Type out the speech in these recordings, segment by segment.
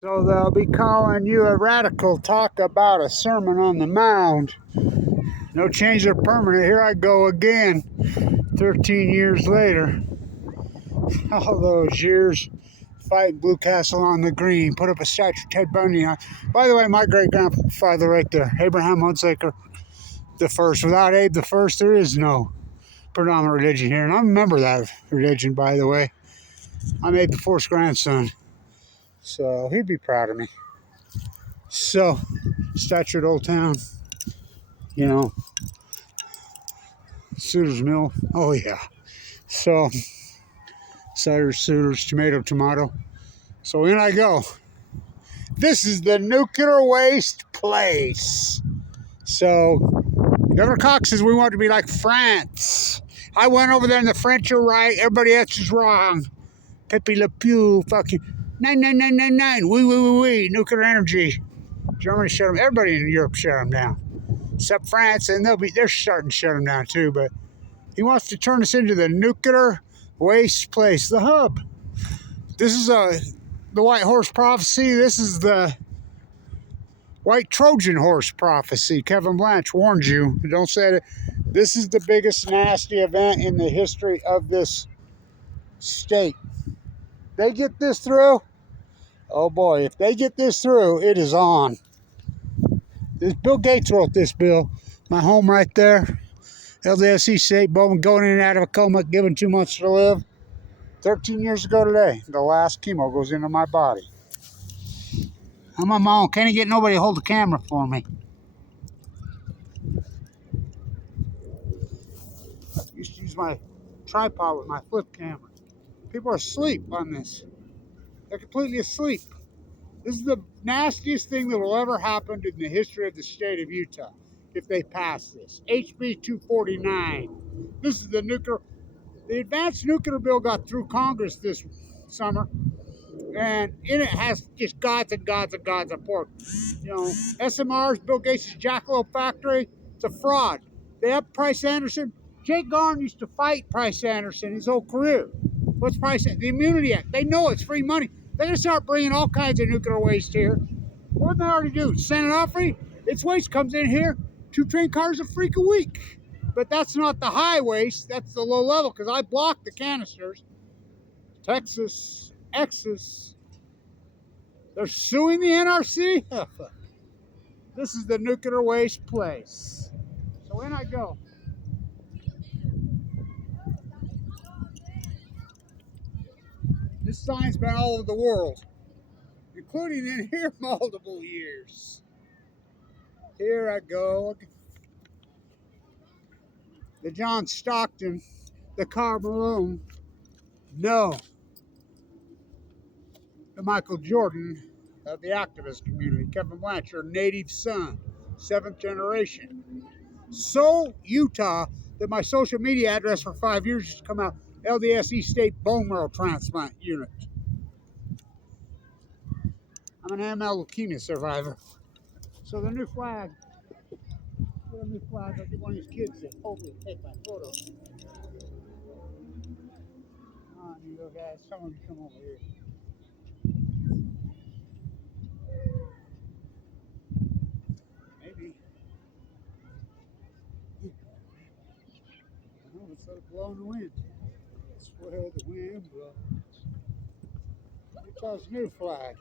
So they'll be calling you a radical. Talk about a Sermon on the Mount. No change are permanent. Here I go again, 13 years later. All those years fighting Blue Castle on the Green. Put up a statue of Ted Bundy on. By the way, my great-grandfather right there, Abraham Hunsaker the first. Without Abe the first, there is no predominant religion here. And I remember that religion, by the way. I'm Abe the fourth grandson. So he'd be proud of me. So, statue at Old Town, you know, Suter's Mill. Oh, yeah. So, ciders, suitors, tomato. So in I go. This is the nuclear waste place. So, Governor Cox says we want to be like France. I went over there and the French are right. Everybody else is wrong. Pepe Le Pew, fucking 9999. Oui. Nuclear energy. Germany shut them. Everybody in Europe shut them down, except France, and they're starting to shut them down too. But he wants to turn us into the nuclear waste place, the hub. This is the White Horse Prophecy. This is the White Trojan Horse Prophecy. Kevin Blanch warned you. Don't say it. This is the biggest nasty event in the history of this state. They get this through. Oh boy, if they get this through, it is on. This Bill Gates wrote this bill. My home right there. LDSC state, Bowman going in and out of a coma, given 2 months to live. 13 years ago today, the last chemo goes into my body. I'm on my own. Can't get nobody to hold the camera for me. I used to use my tripod with my flip camera. People are asleep on this. They're completely asleep. This is the nastiest thing that will ever happen in the history of the state of Utah if they pass this. HB 249. This is the advanced nuclear bill got through Congress this summer, and in it has just gods and gods and gods of pork. You know, SMR's, Bill Gates' Jackalope factory, it's a fraud. They have Price Anderson. Jake Garn used to fight Price Anderson his whole career. What's Price? The Immunity Act. They know it's free money. They're going to start bringing all kinds of nuclear waste here. What did they already do? Send it out free? Its waste comes in here. 2 train cars a freak a week. But that's not the high waste. That's the low level, because I blocked the canisters. Texas, Exus. They're suing the NRC? This is the nuclear waste place. So in I go. This sign's been all over the world, including in here multiple years. Here I go. The John Stockton, the Carl Malone, no. The Michael Jordan of the activist community, Kevin Blanch, your native son, 7th generation. So Utah that my social media address for 5 years used to come out, LDSC State Bone Marrow Transplant Unit. I'm an AML leukemia survivor. So the new flag, I get one of these kids that hopefully take my photo. Come on, you little guys, some of you come over here. Maybe. I know, it's like blowing the wind. That's where the wind blows. Utah's new flag.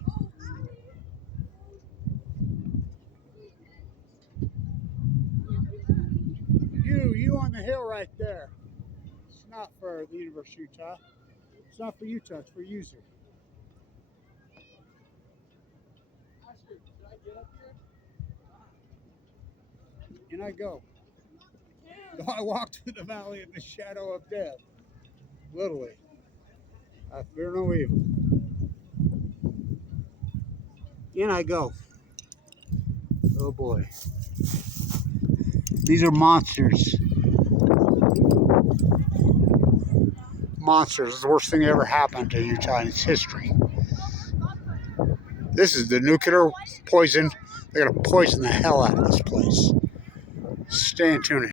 You on the hill right there. It's not for the University of Utah. It's not for Utah, it's for user. And I go. So I walk through the valley of the shadow of death. Literally. I fear no evil. In I go. Oh boy. These are monsters. Monsters. It's the worst thing that ever happened to Utah in its history. This is the nuclear poison. They're going to poison the hell out of this place. Stay in tune.